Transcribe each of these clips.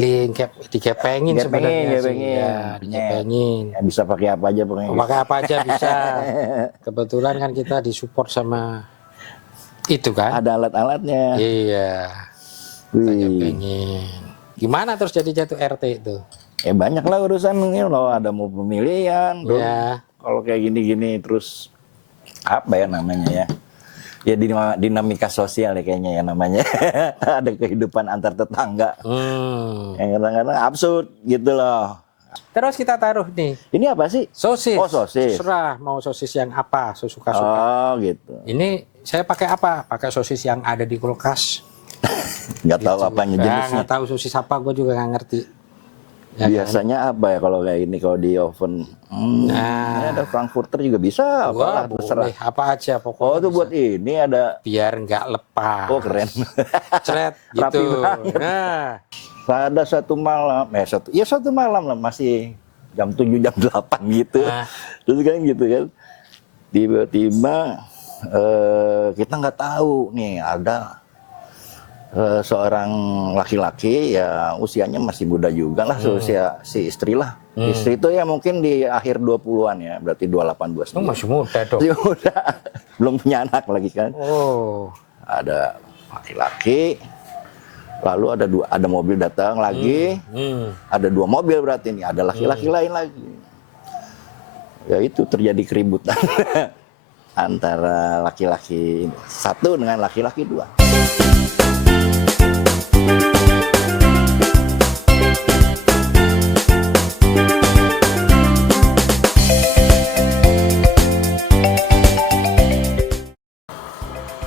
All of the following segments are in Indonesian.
Digepengin sebenarnya sih. Ya, digepengin. Ya, bisa pakai apa aja pokoknya. Pakai apa aja bisa. Kebetulan kan kita disupport sama itu kan. Ada alat-alatnya. Iya. Kita gepengin. Gimana terus jadi jatuh RT itu? Ya banyak lah urusan ini loh, ada mau pemilihan. Ya. Kalau kayak gini-gini terus apa ya namanya ya? Ya dinamika sosial ya kayaknya ya namanya. Ada kehidupan antar tetangga. Yang kadang-kadang absurd gitu loh. Terus kita taruh nih. Ini apa sih? Sosis. Oh, sosis. Terserah mau sosis yang apa, suka-suka. Oh, gitu. Ini saya pakai apa? Pakai sosis yang ada di kulkas. Nggak tahu apanya jenisnya. Nggak tahu sosis apa, gue juga nggak ngerti. Ya biasanya kan? Apa ya kalau kayak ini kalau di oven? Ini ada Frankfurter juga bisa. Wah, terserah. Apa aja pokoknya. Oh, itu buat ini ada. Biar nggak lepas. Oh, keren. Cret gitu. Nah. Ada satu malam, satu malam lah, masih jam 7, jam 8 gitu. Terus kan gitu kan. Tiba-tiba kita nggak tahu nih ada seorang laki-laki ya usianya masih muda juga lah, seusia si istri lah. Istri itu ya mungkin di akhir 20-an ya, berarti 28, 29. Oh, masih muda dong. Masih muda. Belum punya anak lagi kan. Oh. Ada laki-laki, lalu ada mobil datang lagi, ada 2 mobil berarti ini, ada laki-laki lain lagi. Ya itu terjadi keributan antara laki-laki satu dengan laki-laki 2.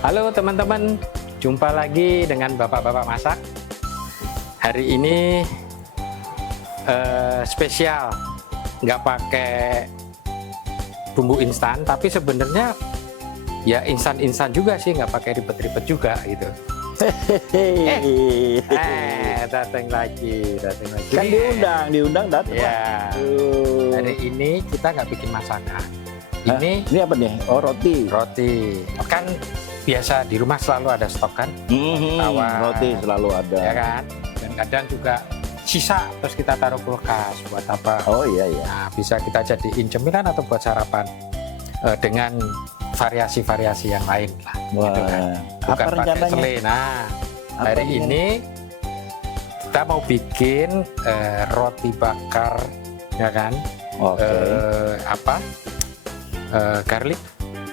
Halo teman-teman, jumpa lagi dengan Bapak-Bapak Masak. Hari ini spesial, nggak pakai bumbu instan, tapi sebenarnya ya instan-instan juga sih, nggak pakai ribet-ribet juga gitu. Datang lagi. Kan diundang datang. Ya, hari ini kita nggak bikin masakan. Ini apa nih? Oh, roti. Kan biasa di rumah selalu ada stok kan, roti selalu ada ya kan, dan kadang juga sisa terus kita taruh kulkas buat apa. Oh iya. Nah, bisa kita jadiin cemilan atau buat sarapan dengan variasi-variasi yang lain lah. Wah, gitu kan, bukan pakai selai. Nah, hari ini kita mau bikin roti bakar ya kan. Garlic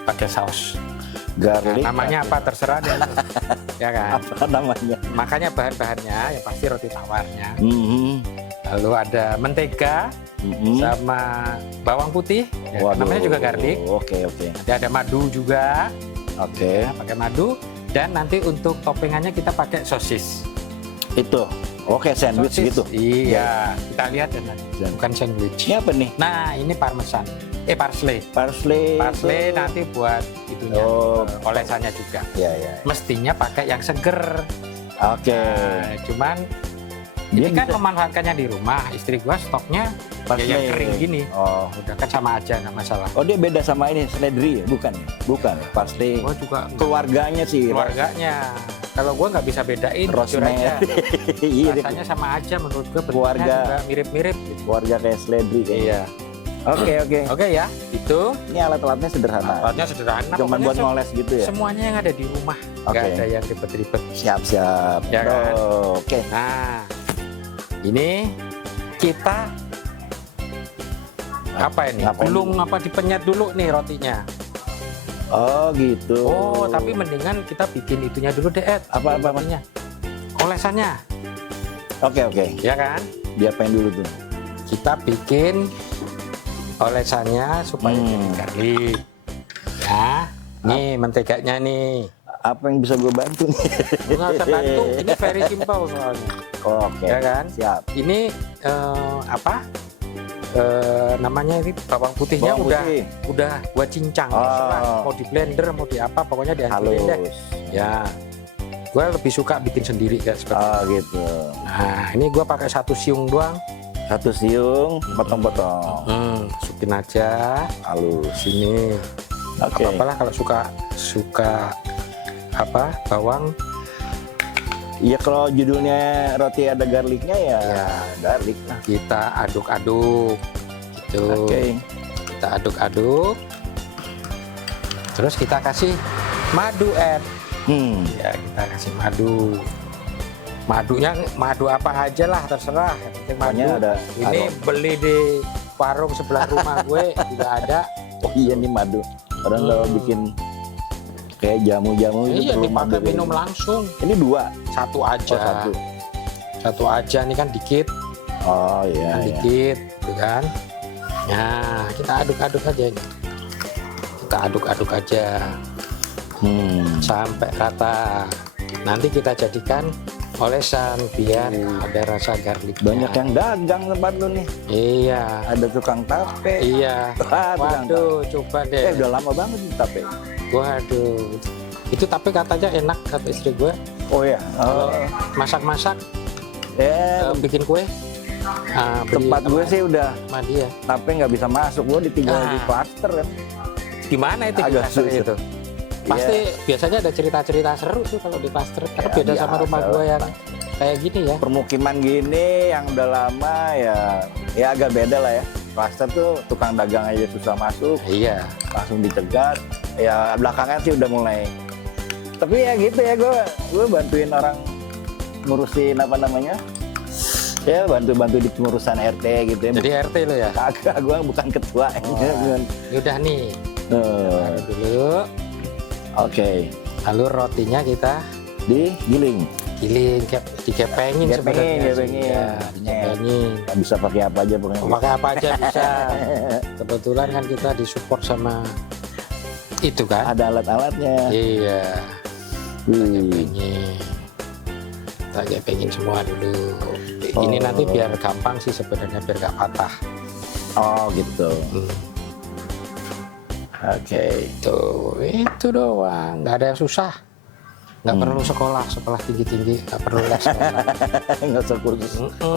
pakai saus. Garlic. Nah, namanya apa terserah deh. Ya kan? Apa namanya? Makanya bahan-bahannya yang pasti roti tawarnya. Lalu ada mentega sama bawang putih. Ya, namanya juga garlic. Oke. Nanti ada madu juga. Oke. Ya, pakai madu. Dan nanti untuk toppingannya kita pakai sosis. Itu. Oke, sandwich sosis, gitu. Iya, kita lihat dan nanti. Bukan sandwich. Ini apa nih? Nah, ini parmesan. Parsley nanti buat itunya, olesannya juga. Ya. Mestinya pakai yang seger. Oke. Nah, cuman ini kan memanfaatkannya di rumah. Istri gua stoknya yang kering gini. Oh, udah kan sama aja, nggak masalah. Oh, dia beda sama ini seledri ya? Bukan. Parsley. Gua juga keluarganya sih. Keluarganya. Kalau gua nggak bisa bedain, rosemary. Rasanya sama aja menurut gua. Bentuknya juga mirip-mirip. Gitu. Keluarga kayak seledri. Iya. Oke ya, itu. Ini alat-alatnya sederhana. Alatnya sederhana. Cuma buat ngoles gitu ya. Semuanya yang ada di rumah, nggak ada yang ribet-ribet. Siap. Ya kan? Oke. Nah, ini kita apa ini? Gulung apa dipenyet dulu nih rotinya. Oh gitu. Oh, tapi mendingan kita bikin itunya dulu deh, Ed. Apa? Olesannya. Oke. Ya kan? Diapain dulu tuh? Kita bikin olesannya supaya jadi garlic. Ya, nih menteganya nih. Apa yang bisa gue bantu nih? Nggak usah bantu, ini very simple soalnya. Oke. Ya kan? Siap. Ini namanya ini bawang putihnya udah gua cincang. Mau di blender, mau di apa, pokoknya dihancurin deh. Ya, gua lebih suka bikin sendiri kayak seperti itu. Gitu. Nah, ini gua pakai 1 siung doang. 1 siung, potong-potong. Masukin aja. Halus. Sini. Apa-apalah kalau suka bawang Iya, kalau judulnya roti ada garlicnya ya, garlic lah. Kita aduk-aduk gitu. Oke. Kita aduk-aduk. Terus kita kasih madu, Ed. Ya, kita kasih madu. Madunya madu apa aja lah, terserah. Yang penting madu. Ada ini beli di warung sebelah rumah gue juga ada. Oh iya, nih madu. Orang kalau bikin kayak jamu-jamu iya, perlu dipakai madu minum ini. langsung. Ini 2. Satu aja. Oh, satu. Satu aja, ini kan dikit. Oh iya. Kan dikit, gitu kan. Nah, kita aduk-aduk aja ini. Kita aduk-aduk aja sampai rata. Nanti kita jadikan olesan biar ada rasa garlic. Banyak yang dagang tempat lu nih. Iya. Ada tukang tape. Iya. Waduh, coba deh. Udah lama banget nih tape. Waduh. Itu tape katanya enak kata istri gue. Oh ya. Masak-masak. Bikin kue. Tempat gue sih udah. Sama dia. Tape nggak bisa masuk, gue ditinggal di plaster kan. Gimana itu di plaster itu? Pasti biasanya ada cerita-cerita seru tuh kalau di plaster. Karena beda sama rumah gue yang kayak gini ya. Permukiman gini yang udah lama ya agak beda lah ya. Plaster tuh tukang dagang aja susah masuk. Iya. Langsung dicegat. Ya belakangan sih udah mulai. Tapi ya gitu ya, gue bantuin orang ngurusin apa namanya. Ya bantu-bantu di pengurusan RT gitu ya. Jadi RT lo ya? Kagak, gue bukan ketua. Yaudah nih. Dulu. Oke. Lalu rotinya kita digiling, dikepengin sebenarnya. Dikepengin. Bisa pakai apa aja pokoknya. Pakai apa aja bisa. Kebetulan kan kita disupport sama itu kan. Ada alat-alatnya. Iya. Kita kepengin semua dulu. Ini nanti biar gampang sih sebenarnya, biar gak patah. Oh gitu. Oke. Tuh, itu doang. Nggak ada yang susah. Nggak perlu sekolah tinggi-tinggi. Nggak perlu les sekolah. Nggak usah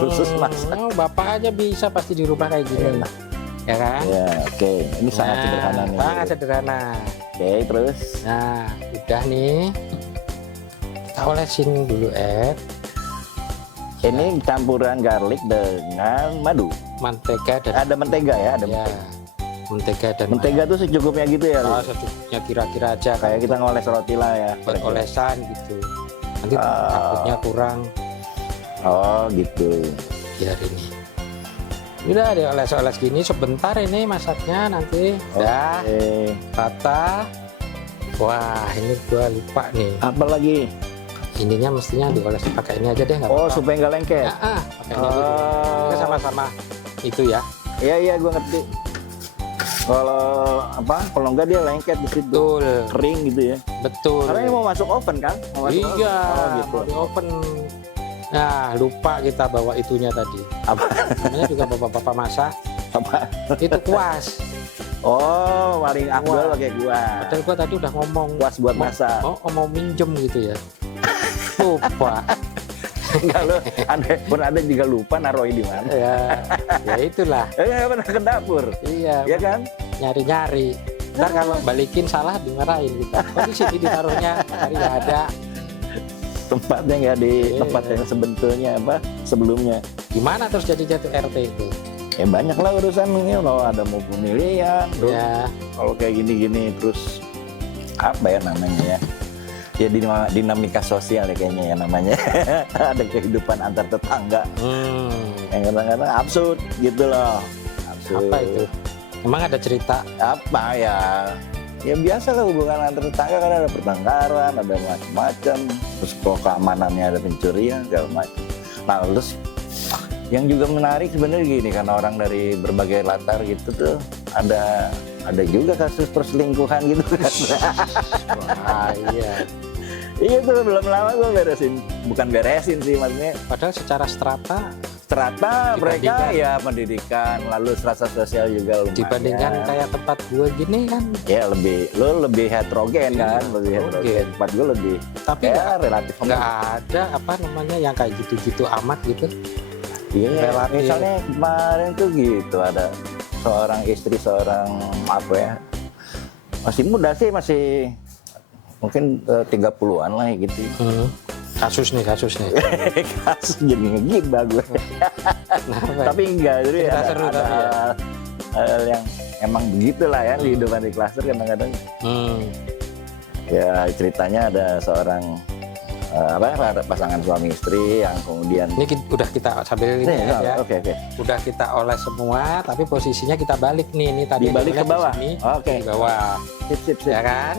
khusus masak. Bapak aja bisa pasti di rumah kayak gini. Ya kan? Ya, oke. Ini sangat sederhana nih. Sangat sederhana. Oke, terus? Nah, udah nih. Kita olesin dulu, Ed. Ini campuran garlic dengan madu. Mentega dan ada mentega ya, ada mentega tuh secukupnya gitu ya. Secukupnya kira-kira aja. Kayak kita ngoles roti lah ya. Buat olesan gitu. Nanti takutnya kurang. Oh gitu. Biar ini. Udah dioles-oles gini sebentar ini masaknya nanti. Udah rata. Wah, ini gua lupa nih. Apa lagi? Ininya mestinya dioles pakai ini aja deh, nggak apa-apa. Supaya nggak lengket. Pakai ini aja. Kita sama-sama itu ya. Iya gua ngerti. Kalau enggak dia lengket di situ. Betul. Kering gitu ya. Betul. Karena ini mau masuk oven kan? Iya. Gitu. Mau di oven. Nah, lupa kita bawa itunya tadi. Apa? Namanya juga bapak-bapak masak. Apa? Itu kuas. Oh, paling afdol pakai kuas. Padahal gua tadi udah ngomong kuas buat masak. Mau minjem gitu ya. Lupa. Kalau ada juga lupa naruhin di mana. Ya itulah. Ya pernah ke dapur. Iya. Ya kan? Nyari-nyari. Ntar kalau balikin salah dimarahin kita. Kok di sini ditaruhnya? Tadi nggak ada. Tempatnya nggak di tempat yang sebelumnya. Gimana terus jadi jatuh RT itu? Ya banyak lah urusan ini. Kalau ada mau pemilihan, terus kalau kayak gini-gini terus apa ya namanya ya? Ya dinamika sosial ya kayaknya ya namanya. Ada kehidupan antar tetangga. Yang kadang-kadang absurd gitu loh. Absurd. Apa itu? Emang ada cerita? Apa ya? Ya biasa lah hubungan antar tetangga, kan ada pertengkaran, ada macam-macam. Terus kalau keamanannya ada pencurian segala macam. Nah terus yang juga menarik sebenarnya gini, karena orang dari berbagai latar gitu tuh ada juga kasus perselingkuhan gitu kan. Wah, iya. Iya tuh belum lama gue bukan beresin sih maksudnya. Padahal secara strata mereka ya pendidikan, lalu strata sosial juga lumayan. Dibandingkan kayak tempat gue gini kan. Ya lebih heterogen kan, lebih heterogen. Tempat gue lebih. Tapi ya, relatif nggak ada apa namanya yang kayak gitu-gitu amat gitu. Iya. Misalnya kemarin tuh gitu ada seorang istri apa ya, masih muda sih, masih mungkin 30-an lah gitu. Kasus nih. Kasus jadi ngegibah gue. Tapi enggak, jadi Cerita ada, seru ada tapi ya. hal yang emang begitulah ya di kehidupan di klaster kadang-kadang. Ya ceritanya ada seorang pasangan suami istri yang kemudian Ini udah kita sambil ini ya. Oke. Udah kita oles semua, tapi posisinya kita balik nih. Ini tadi Dibalik ke yang bawah? di sini, Oke. di bawah. Sip. Ya kan?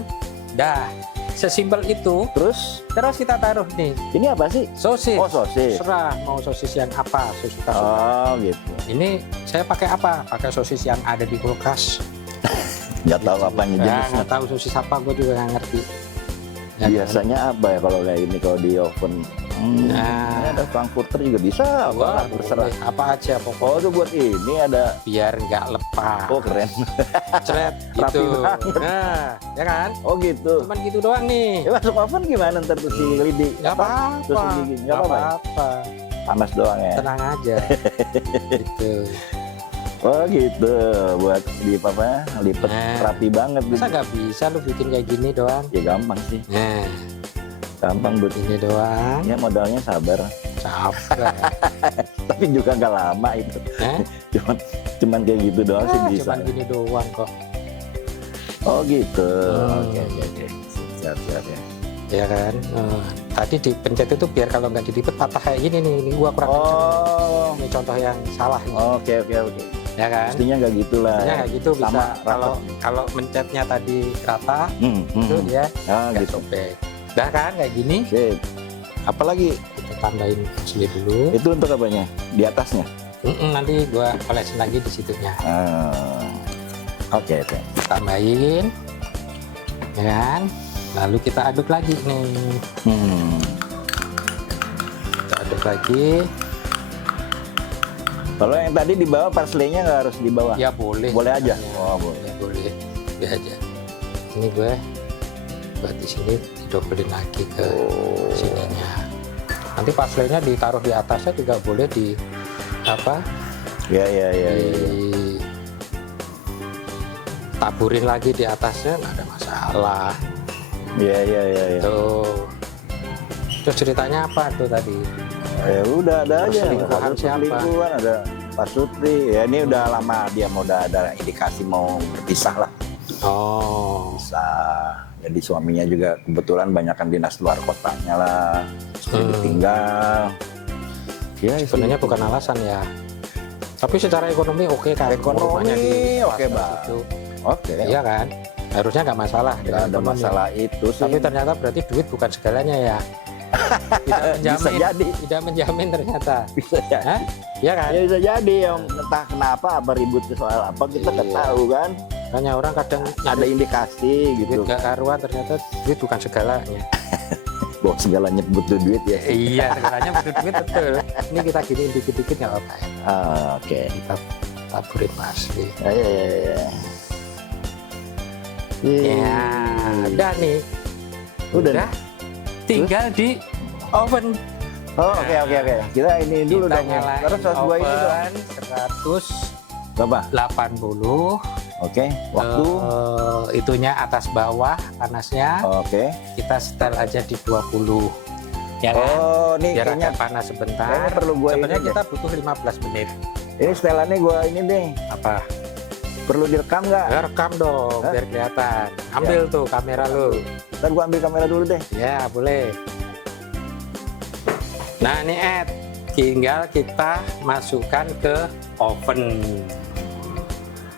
Dah, sesimpel itu. Terus Terus kita taruh nih ini apa sih? sosis. Oh, sosis. Serah mau sosis yang apa, suka-suka. Oh gitu. Ini saya pakai apa? Pakai sosis yang ada di kulkas. Nggak tahu apa nih Ya, jenisnya. nggak tahu sosis apa, gue juga nggak ngerti. Ya, Biasanya apa ya kalau kayak ini kalau di oven? Nah. Ini ada Frankfurter juga bisa. Wah, Terserah. boleh. Apa aja pokoknya. Oh itu buat ini ada. Biar nggak lepas. Oh keren. Cret Rapi gitu. banget. Nah, ya kan? Oh gitu. Cuman gitu doang nih. Ya masuk oven gimana ntar tuh si lidi? Nggak apa-apa. Terus gigi nggak apa-apa. apa-apa. Panas doang ya. Tenang aja. Gitu. Oh gitu. Buat di apa? Lipet Nah. rapi banget. Masa nggak bisa lu bikin kayak gini doang? Ya gampang sih. Nah, Gampang buat ini doang. ya modalnya sabar. Sabar. Tapi juga nggak lama itu. Hah? Cuman kayak gitu doang sih bisa. Cuman gini doang kok. Oh gitu. Hmm. Oke. Siap ya. Ya kan? Tadi dipencet itu biar kalau nggak dilipet patah kayak gini nih. Ini gua kurang kenceng. Oh. Ini contoh yang salah nih. Oke. Ya kan? Mestinya nggak gitulah. Mestinya kayak gitu bisa. Sama Kalau mencetnya tadi rata, Hmm. itu dia Ah nggak gitu. sobek. Dah kan kayak gini, Sip. Apalagi kita tambahin parsley dulu. itu untuk apanya? Di atasnya. Nanti gua olesin lagi di situnya. Oke. Tambahin, ya kan? Lalu kita aduk lagi nih. Kita aduk lagi. Kalau yang tadi di bawah parsley-nya nggak harus di bawah. Ya boleh. Boleh aja? sebenarnya. Oh, boleh. Ya, boleh. Boleh aja. Ini gue buat di sini didobelin lagi ke sininya. Nanti parsley-nya ditaruh di atasnya juga boleh di apa? Ya. Di taburin lagi di atasnya, nggak ada masalah. Ya. Tuh. Terus ceritanya apa tuh tadi? Ya udah ada aja. Perselingkuhan Ada siapa? perselingkuhan, ada Pak Sutri. Ya ini udah lama dia mau udah ada indikasi mau berpisah lah. Oh. Bisa. Jadi suaminya juga kebetulan banyakkan dinas luar kotanya lah. Jadi ditinggal. Ya Sebenarnya bukan alasan ya. Tapi secara ekonomi oke kan? Ekonomi Rumahnya di oke, pasar Bang. situ. Oke. Iya kan? Harusnya nggak masalah. Nggak dengan ada ekonomi. masalah itu sih. Tapi ternyata berarti duit bukan segalanya ya. Tidak menjamin. Bisa jadi. Tidak menjamin ternyata. Bisa ya. Hah? Iya kan? Ya bisa jadi yang entah kenapa apa ribut soal apa kita nggak Iya. tahu kan. Makanya orang kadang Ada nyari indikasi duit gitu. nggak karuan, ternyata duit bukan segalanya. Bahwa segalanya butuh duit ya. Iya, segalanya butuh duit betul. Ini kita gini dikit-dikit nggak apa-apa ya. Oke. Kita taburin parsley. Ya. Ya, udah nih. Udah. Tinggal di oven. Oh, oke. Kita ini dulu Kita dong. nyalain Terus gua ini dong. oven 180. Berapa? Oke. Waktu. Itunya atas bawah panasnya. Oke. Kita setel aja di 20. Ya kan? Oh, ini Biar kayaknya agak panas sebentar. kayaknya perlu gua Sebenarnya ini kita butuh 15 menit. ini setelannya gua ini deh. Apa? Perlu direkam nggak? Ya, rekam dong Hah? biar kelihatan. Ambil tuh kamera lu. Ntar gua ambil kamera dulu deh. Ya, boleh. Nah, ini Ed, tinggal kita masukkan ke oven.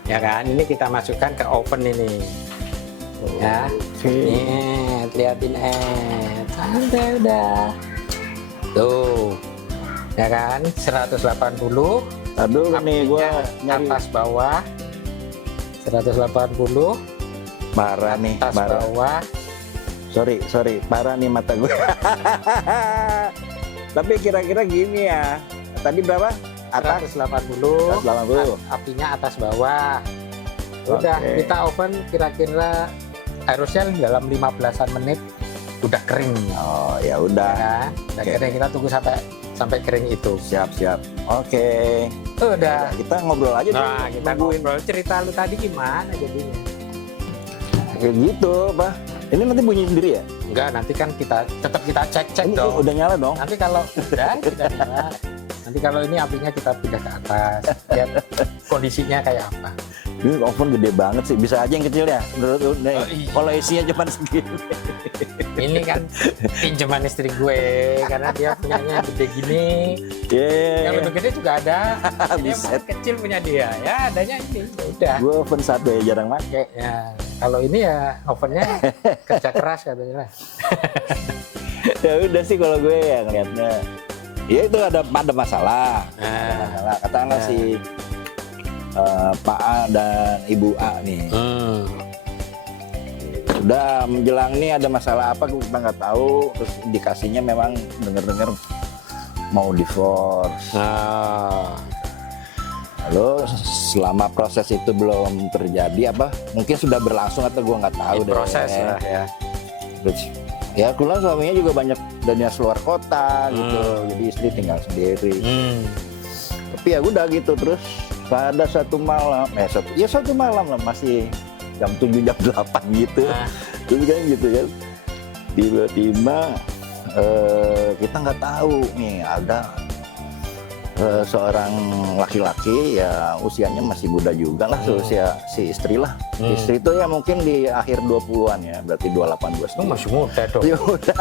Ya kan? Ini kita masukkan ke oven ini. Ya. Oke. Nih, liatin Ed. Santai udah. Tuh. Ya kan? 180. Aduh nih gua Apinya nyari atas bawah. 180 parah nih, atas parah. bawah. Sorry, parah nih mata gue. Tapi kira-kira gini ya. Tadi berapa? Atas 180. 180. Apinya atas bawah. Udah, Oke. kita oven kira-kira harusnya dalam 15-an menit udah kering. Oh, ya udah. Ya, dan Oke. kering kita tunggu sampai kering itu. Siap. Oke. Udah. Kita ngobrol aja Nah, deh. kita Nungguin. ngobrol cerita lu tadi gimana jadinya. Kayak gitu, Pak. Ini nanti bunyi sendiri ya? Enggak, nanti kan tetap kita cek Ini dong. udah nyala dong. Nanti kalau udah kita nyala. Nanti kalau ini apinya kita pindah ke atas, lihat kondisinya kayak apa. Ini oven gede banget sih, bisa aja yang kecil ya. Menurut lu, nih, iya. kalau isinya cuma segini. Ini kan pinjaman istri gue karena dia punyanya gede gini. Yang lebih gede juga ada. Ini yang Buset. kecil punya dia. Ya adanya ini. Ya udah. Gue oven satu ya jarang pakai. Ya kalau ini ya ovennya kerja keras katanya lah. Ya udah sih kalau gue ya ngeliatnya. Ya itu ada masalah. Nah. Ada masalah. Katakanlah Nah. si Pak A dan Ibu A nih. Udah menjelang nih ada masalah apa kita nggak tahu. Terus indikasinya memang dengar-dengar mau divorce. Nah. Lalu selama proses itu belum terjadi apa? Mungkin sudah berlangsung atau gue nggak tahu deh. Proses lah ya. Terus ya kebetulan suaminya juga banyak dinas luar kota gitu. Jadi istri tinggal sendiri. Tapi ya udah gitu terus pada satu malam, satu malam lah masih jam 7 jam 8 gitu. Nah. Terus kan gitu kan. Tiba-tiba kita nggak tahu nih ada seorang laki-laki ya usianya masih muda juga lah seusia si istri lah. Istri itu ya mungkin di akhir 20-an ya, berarti 28 Itu masih muda dong. Ya udah,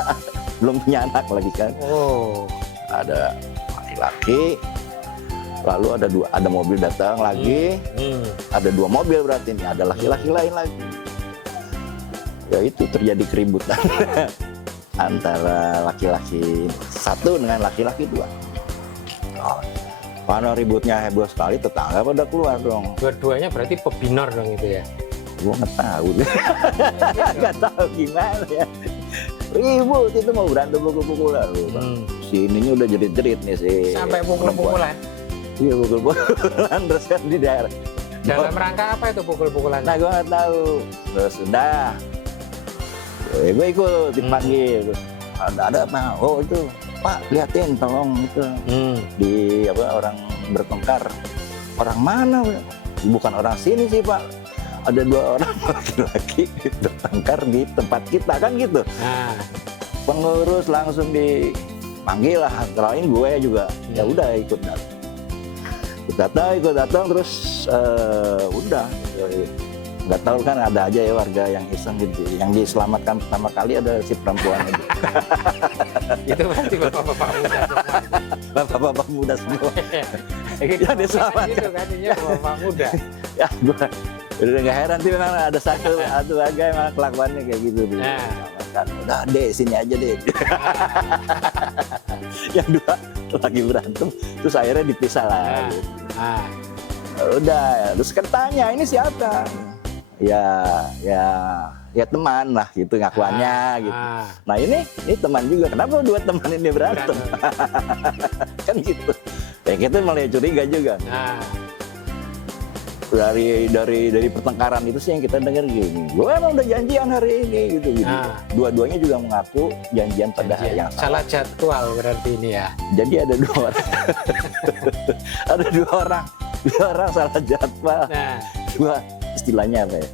belum punya anak lagi kan. Oh. Ada laki-laki, lalu ada mobil datang lagi, ada 2 mobil berarti ini, ada laki-laki lain lagi. Ya itu terjadi keributan antara laki-laki satu dengan laki-laki 2. Oh, karena ributnya heboh sekali, tetangga pada keluar dong. Dua-duanya berarti pebinor dong itu ya. Gua nggak tahu, nggak tahu gimana ya. Ribut itu mau berantem pukul-pukulan. Si ininya udah jerit-jerit nih sih. Sampai pukul-pukulan. Iya pukul-pukulan terus kan di daerah. Dalam rangka apa itu pukul-pukulan? Nah gua nggak tahu. Terus sudah. Gue ikut dipanggil. Ada apa? Oh itu Pak, liatin tolong itu di apa orang bertengkar. Orang mana? Bukan orang sini sih Pak. Ada 2 orang laki-laki bertengkar di tempat kita kan gitu. Nah. Pengurus langsung dipanggil lah. Selain gue juga ya udah ikut datang terus udah. Nggak tahu kan ada aja ya warga yang iseng gitu. Yang diselamatkan pertama kali ada si perempuan itu. Itu berarti bapak-bapak muda semua. Bapak-bapak muda semua. Ya diselamatkan. Itu kan ini bapak muda. Ya gua udah nggak heran sih memang ada satu warga emang kelakuannya kayak gitu. Nah. Kan udah deh sini aja deh. Yang 2 lagi berantem terus akhirnya dipisah lah. Gitu. Udah terus kan tanya ini siapa? Ya teman lah gitu ngakuannya gitu. Nah ini teman juga. Kenapa 2 teman ini berantem? Kan gitu. Ya kita mulai curiga juga. Dari pertengkaran itu sih yang kita dengar gini. Gue emang udah janjian hari ini gitu. Dua-duanya juga mengaku janjian pada hari yang sama. Salah jadwal berarti ini ya. Jadi ada 2 orang. Ada 2 orang salah jadwal. Nah. 2 istilahnya apa ya?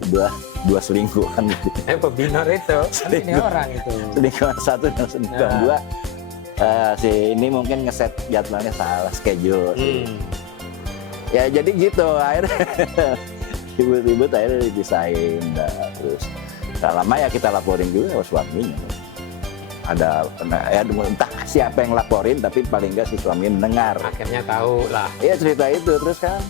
Dua selingkuhan gitu. Pebinor itu, kan ini orang itu. Selingkuhan 1 dan selingkuhan 2. Si ini mungkin ngeset jadwalnya salah schedule. Ya jadi gitu akhirnya ribut-ribut akhirnya dipisahin. Terus tak lama ya kita laporin juga ke suaminya. Ada ya entah siapa yang laporin tapi paling nggak si suami mendengar. Akhirnya tahu lah. Iya cerita itu terus kan.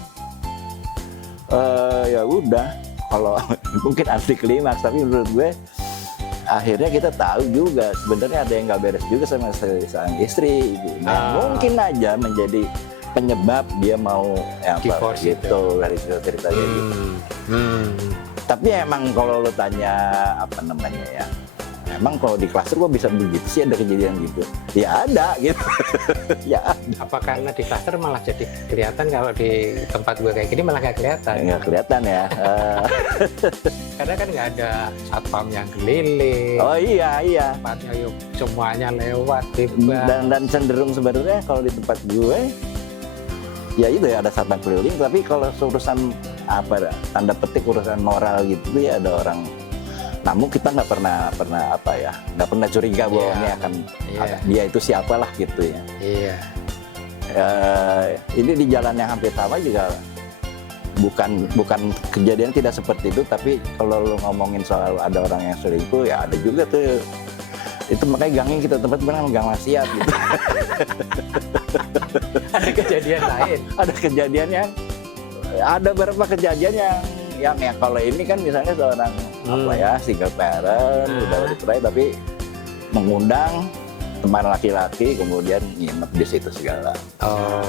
Ya udah kalau mungkin anti klimaks tapi menurut gue akhirnya kita tahu juga sebenarnya ada yang nggak beres juga sama sang istri mungkin aja menjadi penyebab dia mau divorce gitu dari ceritanya gitu. Tapi emang kalau lo tanya apa namanya ya emang kalau di klaster kok bisa begitu sih ada kejadian gitu? Ya ada gitu. Ya ada. Apa karena di klaster malah jadi kelihatan kalau di tempat gue kayak gini malah nggak kelihatan? Nggak kelihatan ya. Karena kan nggak ada satpam yang keliling. Oh iya. Tempatnya yuk semuanya lewat bebas. Dan cenderung sebenarnya kalau di tempat gue ya itu ya ada satpam keliling. Tapi kalau urusan apa tanda petik urusan moral gitu ya ada orang namun kita nggak pernah apa ya, nggak pernah curiga bahwa Iya. ini akan Iya. dia itu siapalah gitu ya. Iya. Ini di jalan yang hampir sama juga bukan kejadian tidak seperti itu, tapi kalau lu ngomongin soal ada orang yang selingkuh ya ada juga tuh. Itu makanya gangnya kita tempat benar gang maksiat gitu. Ada kejadian lain. Ada kejadian yang ada beberapa kejadian yang kalau ini kan misalnya seorang apa ya, single parent udah bercerai tapi mengundang teman laki-laki kemudian nginep di situ segala. Oh.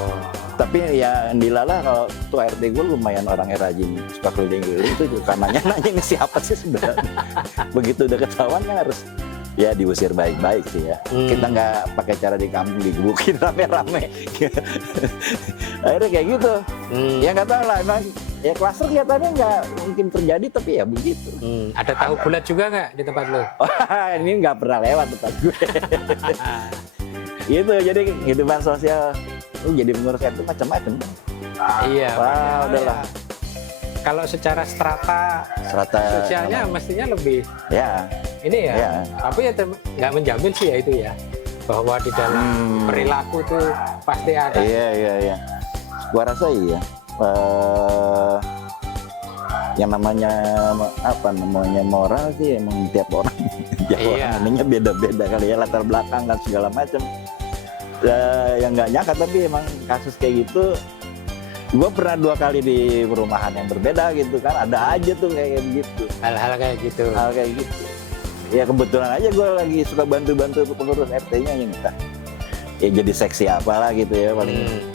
Tapi ya dilala kalau tuh RT gue lumayan orangnya rajin, suka keliling-keliling itu juga nanya ini siapa sih sebenarnya. Begitu udah ketahuan kan harus ya diusir baik-baik sih ya. Kita nggak pakai cara di kampung digebukin rame-rame. Akhirnya kayak gitu. Ya nggak tahu lah, emang ya klaster kelihatannya nggak mungkin terjadi tapi ya begitu. Ada tahu bulat juga nggak di tempat lo? Ini nggak pernah lewat tempat gue. Gitu, jadi kehidupan sosial jadi pengurus RT macam-macam. Iya. Wah, udahlah. Kalau secara strata sosialnya mestinya lebih ya. ini ya. Ya. Tapi ya nggak menjamin sih ya itu ya, bahwa di dalam perilaku tuh pasti ada. Iya. Gua rasa iya. Yang namanya moral sih emang tiap orang ininya beda-beda kali ya, latar belakang dan segala macam. Yang nggak nyangka tapi emang kasus kayak gitu. Gue pernah 2 kali di perumahan yang berbeda gitu kan, ada aja tuh kayak gitu. Hal-hal kayak gitu. Hal kayak gitu. Ya kebetulan aja gue lagi suka bantu-bantu pengurus RT-nya yang kita. Ya jadi seksi apalah gitu ya paling.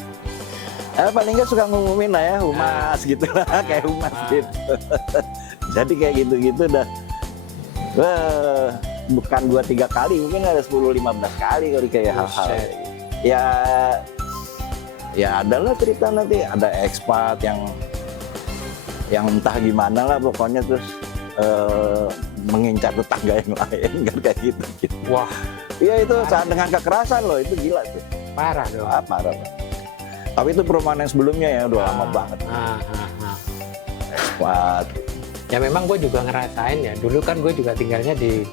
Paling nggak suka ngumumin lah ya, humas gitu lah, kayak humas gitu. Jadi kayak gitu-gitu dah. Bukan 2-3 kali, mungkin ada 10-15 kali kali kayak hal-hal kayak gitu. Ya adalah cerita nanti ada ekspat yang entah gimana lah pokoknya terus mengincar tetangga yang lain kan kayak gitu. Wah. Iya itu saat dengan kekerasan loh, itu gila tuh. Parah dong. Parah. Tapi itu perumahan yang sebelumnya ya udah lama banget. Ekspat. Ya memang gue juga ngerasain ya. Dulu kan gue juga tinggalnya di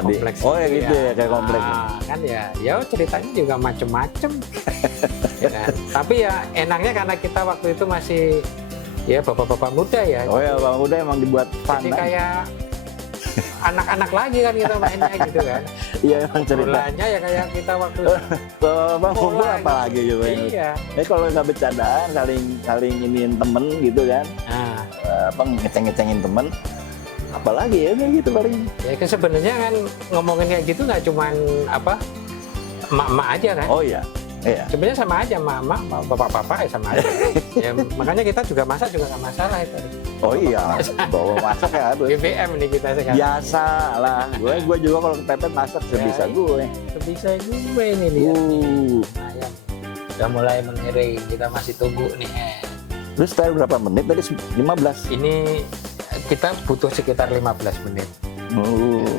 kompleks. Oh ya gitu ya, kayak kompleks. Kan ya ceritanya juga macem-macem. Ya kan? Tapi ya enaknya karena kita waktu itu masih ya bapak-bapak muda ya. Oh ya bapak muda emang dibuat fun. Jadi kayak anak-anak lagi kan kita mainnya gitu kan. Iya emang cerita. Bolanya ya kayak kita waktu Bang kumpul apa lagi gitu. Iya. Kalau nggak bercandaan saling iniin temen gitu kan. Ngeceng-ngecengin temen. Apalagi ya gitu paling. Ya kan sebenarnya kan ngomongin kayak gitu nggak cuman emak-emak aja kan. Oh iya. Iya. Sebenarnya sama aja mama, bapak-bapak ya sama aja. Ya makanya kita juga masak juga nggak masalah itu. Oh iya, bawa masak ya harus. BBM nih kita sekarang. Biasa lah. Gue juga kalau kepepet masak sebisa gue. Sebisa gue ini lihat. Nah, udah mulai mengiring, kita masih tunggu nih. Terus tadi berapa menit tadi? 15. Ini kita butuh sekitar 15 menit.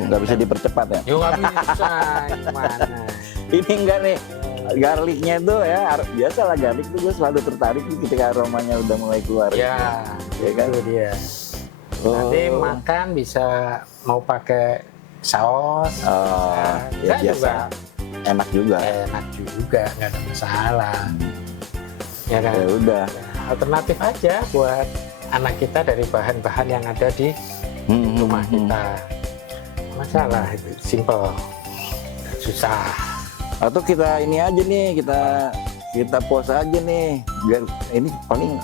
Nggak bisa dipercepat ya? Yo nggak bisa, gimana? Ini enggak nih. Garlicnya itu ya biasa lah, garlic itu gue selalu tertarik ketika aromanya udah mulai keluar. Ya kan? Itu dia. Nanti makan bisa mau pakai saus. Ya biasa. Juga enak juga. Enak juga, nggak ada masalah. Ya kan? Ya udah. Alternatif aja buat anak kita dari bahan-bahan yang ada di rumah kita. Masalah itu simple, susah. Atau kita ini aja nih, kita pause aja nih, biar ini paling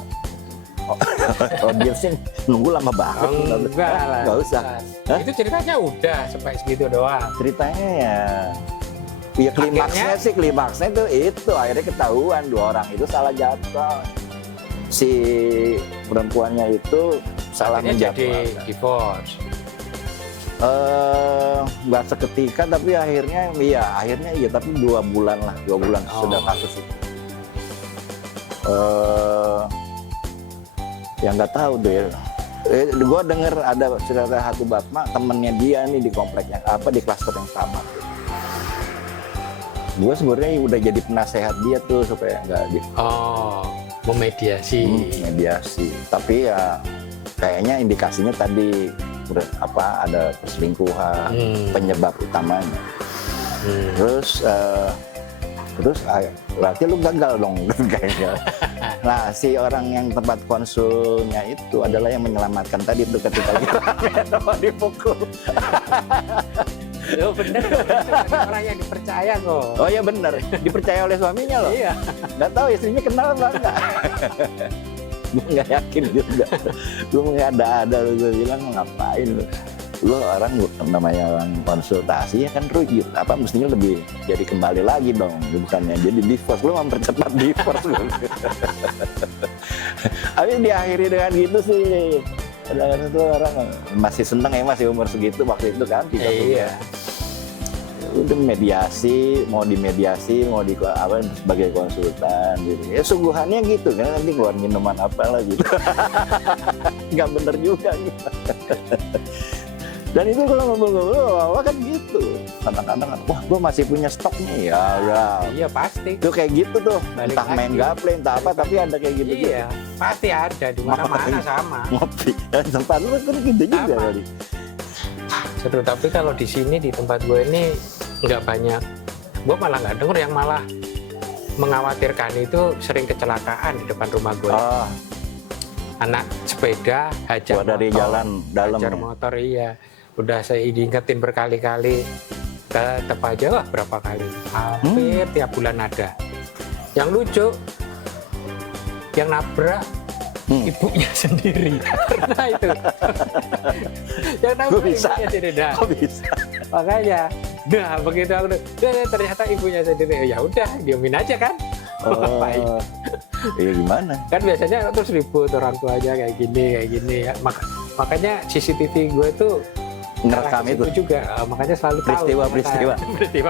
audiensnya nunggu lama banget. Enggak lah. Nggak usah. Itu ceritanya udah sampai segitu doang. Ceritanya ya klimaksnya itu akhirnya ketahuan 2 orang itu salah jadwal. Si perempuannya itu salah menjadwal. Jadi divorce. Nggak seketika tapi akhirnya iya tapi 2 bulan sudah kasus itu. Ya nggak tahu deh. Gue denger ada cerita satu bapak temennya dia nih di komplek di klaster yang sama. Gue sebenarnya udah jadi penasehat dia tuh supaya nggak memediasi. Mediasi. Tapi ya kayaknya indikasinya tadi ada perselingkuhan, penyebab utamanya. Terus berarti lu gagal dong kayaknya. Nah, si orang yang tempat konsulnya itu adalah yang menyelamatkan tadi tuh ketika kita mau dipukul. Loh bener, ada orang yang dipercaya kok. Oh ya bener, dipercaya oleh suaminya loh. Iya. Nggak tahu istrinya kenal apa enggak. Gue nggak yakin juga. Gue nggak ada lu bilang ngapain lu. Lu orang namanya orang konsultasi ya kan rujuk. Apa mestinya lebih jadi kembali lagi dong, bukannya jadi divorce. Lu mempercepat divorce lu. Tapi diakhiri dengan gitu sih. Kadang-kadang tuh orang masih seneng ya, masih umur segitu waktu itu kan kita Iya. Udah mediasi, mau dimediasi, mau sebagai konsultan gitu. Ya sungguhannya gitu kan, nanti keluar minuman apa lah gitu. Nggak bener juga gitu. Dan itu kalau ngobrol-ngobrol kan gitu. Kadang-kadang, wah gue masih punya stok nih ya. Iya pasti. Itu kayak gitu tuh, Balik entah main lagi. gaple, entah apa, tapi ada kayak gitu. Iya, pasti ada di mana-mana sama. Ngopi, dan tempat lu kan gitu juga Sama. kali. Seru, tapi kalau di sini di tempat gue ini nggak banyak. Gue malah nggak denger yang malah mengkhawatirkan itu sering kecelakaan di depan rumah gue. Oh, Anak sepeda hajar gua dari motor, jalan dalam. hajar motor iya. Udah saya diingetin berkali-kali. Tetep aja wah berapa kali. Hampir tiap bulan ada. Yang lucu, yang nabrak ibunya sendiri. Pernah itu. Yang nabrak Kok bisa? ibunya sendiri. Nah, Kok bisa? makanya, nah begitu aku ternyata ibunya sendiri. Ya udah, diemin aja kan. Ngapain? Iya gimana? Kan biasanya terus ribut orang tuanya kayak gini ya. Makanya CCTV gue tuh Ngerekam arah ke itu. situ juga, makanya selalu tahu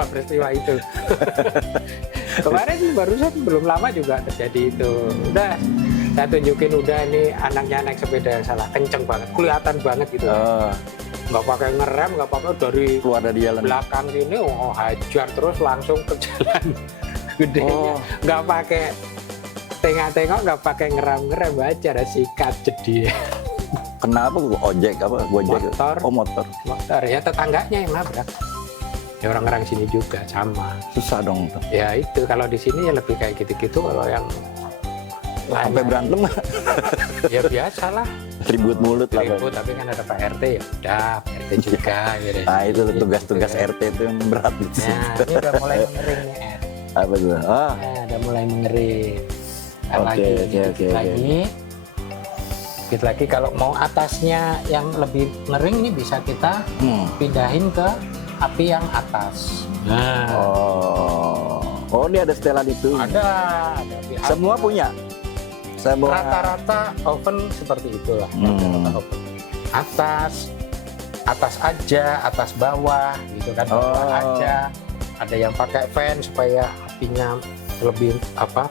peristiwa itu. Kemarin barusan belum lama juga terjadi itu. Udah saya tunjukin udah ini anaknya naik sepeda yang salah, kenceng banget, kelihatan banget gitu. Nggak pakai ngerem, nggak pakai dari Keluar dari jalan. belakang sini, hajar terus langsung ke jalan gedenya, nggak pakai tengok-tengok, nggak pakai ngerem aja, ada sikat jadi. Kenapa gua ojek apa? Gojek. Motor. Oh motor. Motor ya tetangganya yang nabrak. Ya orang-orang sini juga sama. Susah dong tuh. Ya itu kalau di sini ya lebih kayak gitu-gitu. Kalau yang Sampai berantem ya biasalah. ribut mulut lah. Ribut, tapi kan ada Pak RT ya udah, Pak RT juga gitu. Nah itu Gitu. tugas-tugas RT itu yang berat gitu. Nah ini udah mulai mengering nih R. Apa tuh? Nah, udah mulai mengering. Ntar Oke, lagi, oke, dikit oke, lagi. Dikit lagi kalau mau atasnya yang lebih ngering nih bisa kita pindahin ke api yang atas. Nah, Oh ini ada setelan itu. ada api atas. Semua punya. Semua. Rata-rata oven seperti itulah. Rata-rata oven. Atas aja, atas bawah gitu kan. Bawah aja. Ada yang pakai fan supaya apinya lebih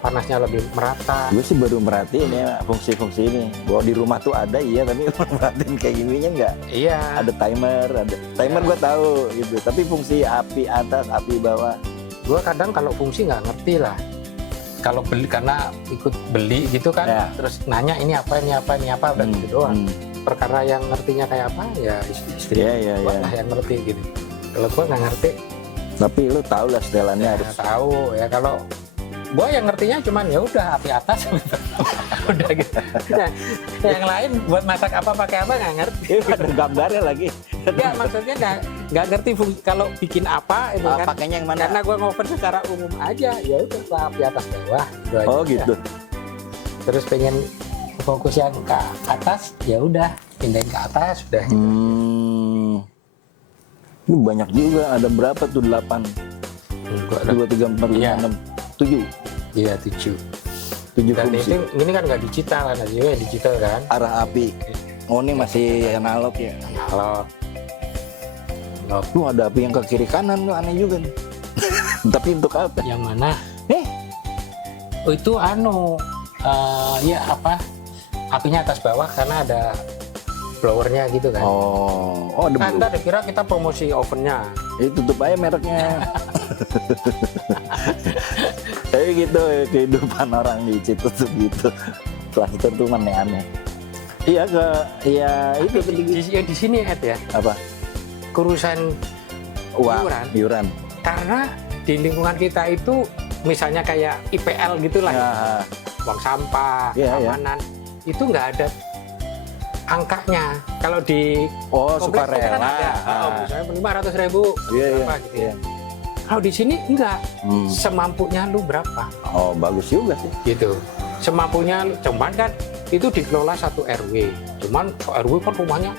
panasnya lebih merata. Gue sih baru merhatiin ya fungsi-fungsi ini. Bahwa di rumah tuh ada iya, tapi merhatiin kayak gininya enggak. Iya. Ada timer, gue tahu gitu. Tapi fungsi api atas, api bawah. Gue kadang kalau fungsi nggak ngerti lah. Kalau beli karena ikut beli gitu kan, Ya. terus nanya ini apa udah gitu doang. Perkara yang ngertinya kayak apa ya istri Iya, gua lah yang ngerti gitu. Kalau gue nggak ngerti, Tapi lu tahu lah setelannya harus. tahu ya kalau gue yang ngertinya cuman ya udah api atas udah gitu. Nah, yang lain buat masak apa pakai apa nggak ngerti. Ada gambarnya lagi. Ya maksudnya nggak ngerti kalau bikin apa itu kan. Pakainya yang mana? Karena gue ngoven secara umum aja, ya udah api atas bawah. Gitu aja. Oh gitu. Terus pengen fokus yang ke atas, ya udah pindahin ke atas udah. Ini banyak juga. Ada berapa tuh? 8, Enggak 2, 3, 4, 5, Iya. 6, 7. Iya 7. 7 Dan fungsi. itu ini kan nggak digital kan, ada juga yang digital kan. Arah api. Oh ini masih analog ya. Kalau Lu ada api yang ke kiri kanan, lu aneh juga nih. Tapi untuk apa? yang mana? Eh, Oh itu ya apinya atas bawah karena ada blowernya gitu kan. oh ada Anda dikira kita promosi ovennya. tutup aja mereknya. Tapi gitu kehidupan orang di Citos tuh gitu. Klaster tuh aneh-aneh. Iya itu Di sini Ed ya, apa? kurusan iuran. Karena di lingkungan kita itu misalnya kayak IPL gitulah, Ya. buang sampah, Iya, iya. keamanan, itu nggak ada angkanya. Kalau di kompleks itu kan sukarela. ada, misalnya 500.000 Iya, berapa gitu ya. Kalau di sini enggak, semampunya lu berapa Oh, bagus juga sih. gitu. Semampunya, cuman kan itu dikelola satu RW. Cuman RW kan rumahnya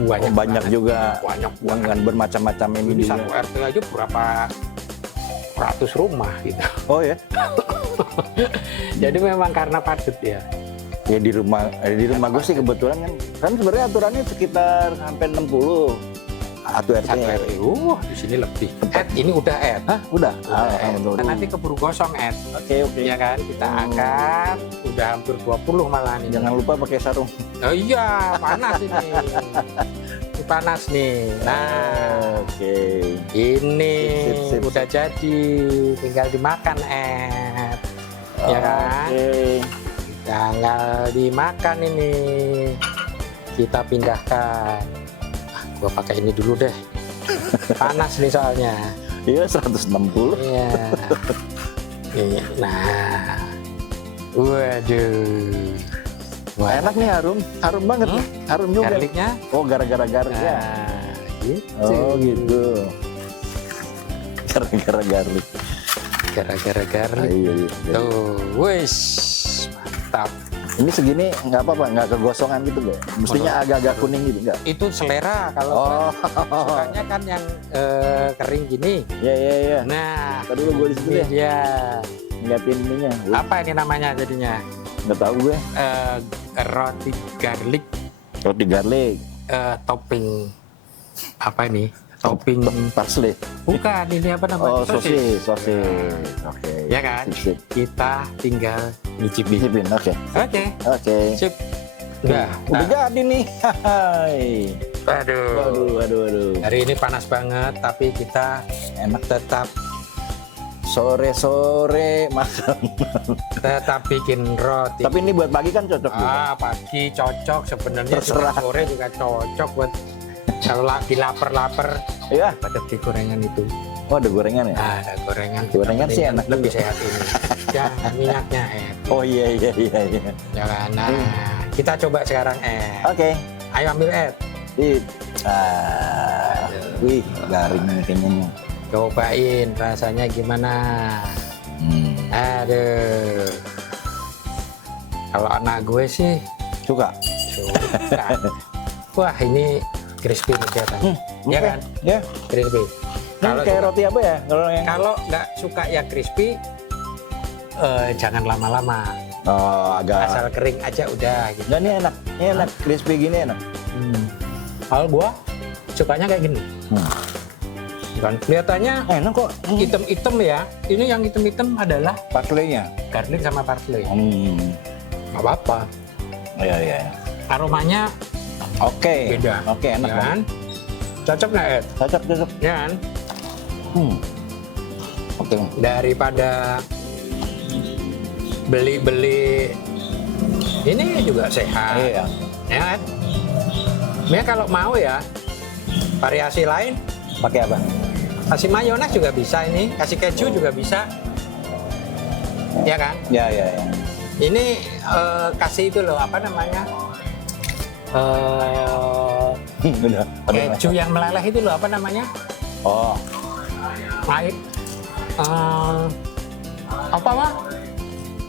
banyak, Banyak juga. banyak Dengan bermacam-macam Ini ini satu juga. RT aja berapa ratus rumah gitu. Oh ya. Jadi memang karena padat ya. Ya di rumah gue sih kebetulan kan sebenarnya aturannya sekitar hampir 60 satu RT. Satu RT. Di sini lebih. Ini udah Hah, udah. Udah, Alhamdulillah. nanti keburu gosong Oke. ya kan, kita angkat udah hampir 20 malah nih. Jangan lupa pakai sarung. Oh iya, panas ini. Ini panas nih. Nah, Oke. ini Sip. udah jadi, tinggal dimakan ya kan? Oke. Tinggal dimakan ini. Kita pindahkan. Gua pakai ini dulu deh. Panas nih soalnya. Iya 160. Iya. Iya. Nah. Waduh. Wah. Enak nih, harum banget nih. Harum juga. Garlicnya. Oh, gara-gara garlic ya. Nah, gitu. Oh, gitu. Gara-gara garlic. Gara-gara garlic. Iya. Tuh, wis. Mantap. Ini segini nggak apa-apa, nggak kegosongan gitu nggak? Mestinya agak-agak kuning gitu nggak? Itu selera kalau Oh, sukanya kan yang kering gini. iya. Nah, Ntar dulu gue di situ deh, ya. ngeliatin ininya. Apa ini namanya jadinya? Nggak tahu gue. Roti garlic, Roti garlic, topping apa ini? Topping parsley. bukan, ini apa namanya? Oh, sosis. Oke. Ya kan? Sip. Kita tinggal nyicipin. Cicipin, oke. Oke, sip. Udah. Udah jadi nih. Hai. Aduh. Hari ini panas banget, tapi kita Enak. tetap Sore-sore makan. bikin roti. Tapi ini buat pagi kan cocok juga. Pagi cocok sebenarnya, Terserah. juga sore juga cocok buat kalau lagi lapar-lapar. Iya. Pada di gorengan itu. Oh, ada gorengan ya? Ada gorengan. Gorengan sih enak lebih juga. sehat ini. Ya, minyaknya Oh iya. Ya kan? Nah, kita coba sekarang Oke. Ayo ambil Sip. Wih, garing nih kayaknya. Cobain rasanya gimana. Aduh. Kalau anak gue sih Suka? suka. Wah, ini crispy nih kelihatannya. Ya Oke. kan? Ya. Crispy. Kalau kayak roti apa ya? Kalau nggak suka yang crispy, jangan lama-lama. Oh, agak. Asal kering aja udah gitu. Nah, ini enak. Ini enak. Crispy gini enak. Kalau gua sukanya kayak gini. Kan kelihatannya Enak kok. hitam-hitam ya. Ini yang hitam-hitam adalah Parsley-nya. garlic sama parsley. Nggak apa-apa. Iya. Aromanya Oke. beda. Oke, enak Ya kan? Cocok nggak, Ed? Cocok. Ya kan? Oke. Daripada beli-beli ini juga sehat. Iya. Ya kan? Ya kalau mau ya variasi lain, Pakai apa? kasih mayones juga bisa ini, kasih keju juga bisa. Ya kan? Ya. Ini kasih itu loh, apa namanya? Udah. Keju yang meleleh itu loh, apa namanya? Oh. Baik. Apa mah?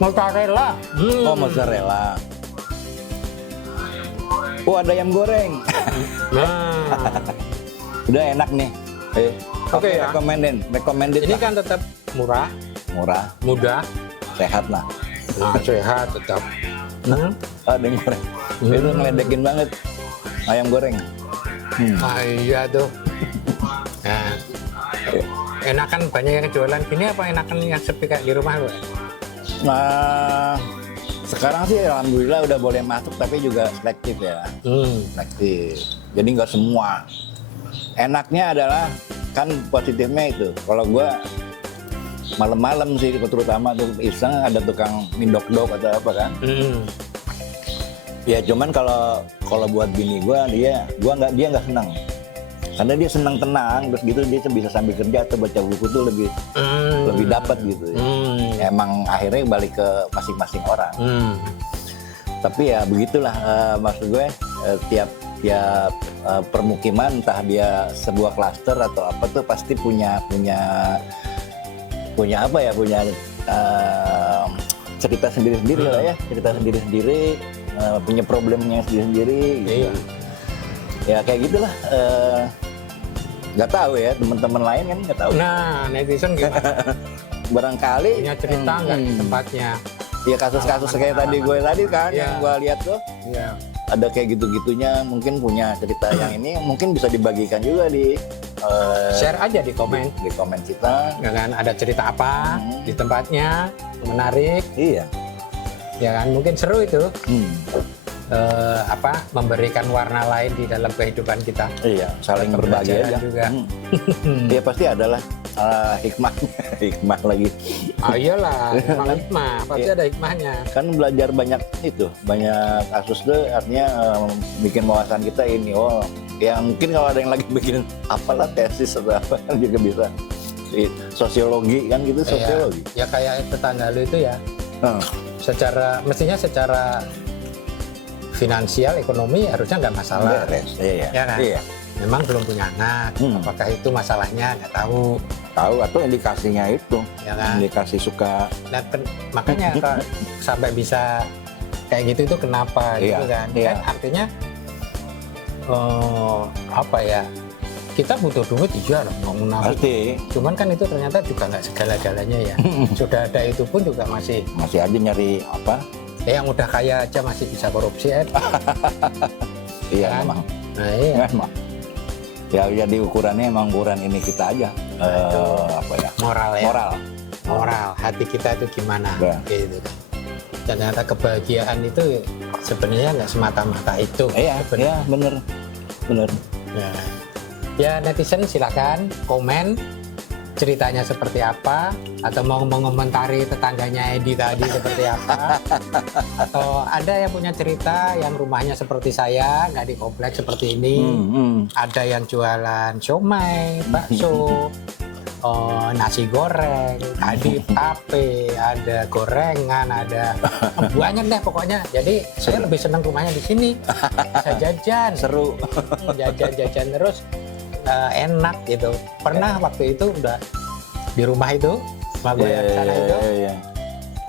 Mozzarella. Oh, mozzarella. Oh, ada ayam goreng. Nah, Udah enak nih. Oke ya. Recommended ini lah. kan tetap murah, Murah, mudah, sehat lah. sehat tetap. Ada yang goreng. Itu ngeledekin banget. Ayam goreng. Iya tuh. Nah, enakan banyak yang jualan gini apa enakan yang sepi kayak di rumah lu? Nah, sekarang sih alhamdulillah udah boleh masuk tapi juga selektif ya. Selektif. Jadi nggak semua. Enaknya adalah kan positifnya itu. Kalau gua malam-malam sih terutama tuh iseng ada tukang mindok-dok atau apa kan. Ya cuman kalau buat bini dia nggak senang. Karena dia senang tenang, terus gitu dia bisa sambil kerja atau baca buku tuh lebih dapat gitu. Ya, emang akhirnya balik ke masing-masing orang. Tapi ya begitulah, maksud gue tiap permukiman, entah dia sebuah klaster atau apa tuh pasti punya apa ya, punya cerita sendiri-sendiri lah ya, cerita sendiri-sendiri, punya problemnya sendiri-sendiri gitu. Iya. Ya kayak gitulah. Nggak tahu ya, teman-teman lain kan nggak tahu. Nah, netizen gimana? Barangkali Punya cerita nggak di tempatnya? ya kasus-kasus kayak tadi gue tadi kan, Iya. yang gue lihat tuh Iya. ada kayak gitu-gitunya, mungkin punya cerita yang ini mungkin bisa dibagikan juga di Share aja di komen. di komen kita. Ya kan, ada cerita apa di tempatnya menarik, Iya. ya kan, mungkin seru itu. Hmm. Memberikan warna lain di dalam kehidupan kita. Iya, saling berbagi Pembelajaran aja. juga. Iya pasti adalah hikmahnya, hikmah lagi. Ah iyalah, memang hikmah, pasti ada hikmahnya. Kan belajar banyak kasus tuh artinya bikin wawasan kita ini. Oh, ya mungkin kalau ada yang lagi bikin apalah tesis atau apa kan juga bisa. Sosiologi kan gitu, sosiologi. Ya kayak tetangga lu itu ya, mestinya secara finansial, ekonomi harusnya nggak masalah. Beres. Iya. Ya kan? Iya. Memang belum punya anak, apakah itu masalahnya nggak tahu. Tahu atau indikasinya itu, Ya kan? indikasi suka. Nah, makanya kalau sampai bisa kayak gitu itu kenapa gitu kan? Iya. Kan artinya apa ya? Kita butuh duit iya nggak munafik. Pasti Cuman kan itu ternyata juga nggak segala-galanya ya. Sudah ada itu pun juga masih masih aja nyari apa? yang udah kaya aja masih bisa korupsi ya. Iya Kan? emang. Nah iya. Emang. Ya jadi ukurannya emang ukuran ini kita aja. Apa ya? Moral ya. Moral. Hati kita itu gimana? Ya. Gitu. Ternyata kebahagiaan itu sebenarnya nggak semata-mata itu. Iya, sebenarnya. bener. Nah, ya netizen silakan komen ceritanya seperti apa, atau mau mengomentari tetangganya Edi tadi seperti apa, atau ada yang punya cerita yang rumahnya seperti saya, nggak di kompleks seperti ini, ada yang jualan siomay, bakso, nasi goreng, tadi tape, ada gorengan, ada banyak deh pokoknya. Jadi saya lebih senang rumahnya di sini, saya jajan, Seru. jajan terus. Enak gitu. Pernah waktu itu udah di rumah itu, rumah gue yang di sana itu, Iya.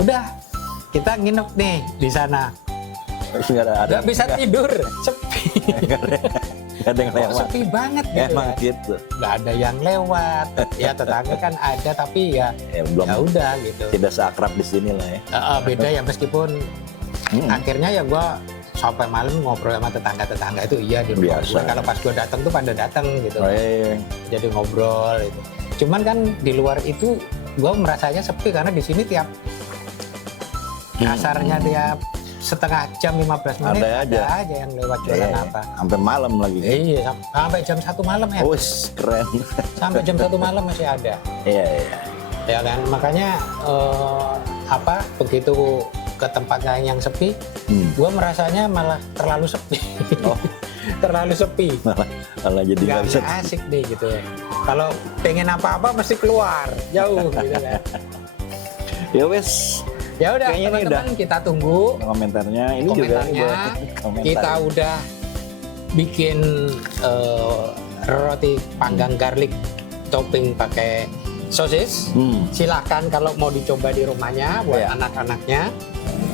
udah kita nginep nih di sana, nggak bisa tidur, sepi, Nggak ada yang kok lewat. sepi banget gitu. Emang Ya. gitu. Nggak ada yang lewat, ya tetangga kan ada tapi ya Belum ya udah gitu. tidak seakrab di sini lah ya. Beda ya meskipun akhirnya ya gue sampai malam ngobrol sama tetangga itu iya di rumah Biasa. gue. Kalau pas gue datang tuh pada datang gitu. Jadi ngobrol gitu. Cuman kan di luar itu gue merasanya sepi karena di sini tiap kasarnya tiap setengah jam 15 menit Ada aja. yang lewat jualan apa. Sampai malam lagi. Iya, sampai jam 1 malam ya. Wis, keren. Sampai jam 1 malam masih ada. Iya. Ya kan, makanya begitu ke tempat lain yang sepi, gue merasanya malah terlalu sepi. Oh. Terlalu sepi. Malah jadi nggak bisa. Nggak asik deh gitu ya. Kalau pengen apa-apa mesti keluar jauh gitu kan. Ya wes. Ya udah Kayaknya ini teman-teman, kita tunggu Komentarnya ini komentarnya. juga komentar. Kita udah bikin roti panggang garlic topping pakai sosis. Silakan kalau mau dicoba di rumahnya buat Iya. anak-anaknya.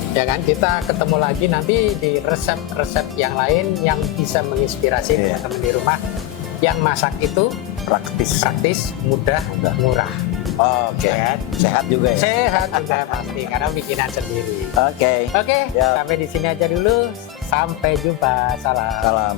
Ya kan, kita ketemu lagi nanti di resep-resep yang lain yang bisa menginspirasi Iya. teman-teman di rumah yang masak itu praktis. mudah, murah. Oke. Ya kan? Sehat juga ya. Sehat juga pasti karena bikinan sendiri. Oke. Oke, Ya. sampai di sini aja dulu. Sampai jumpa. Salam. Salam.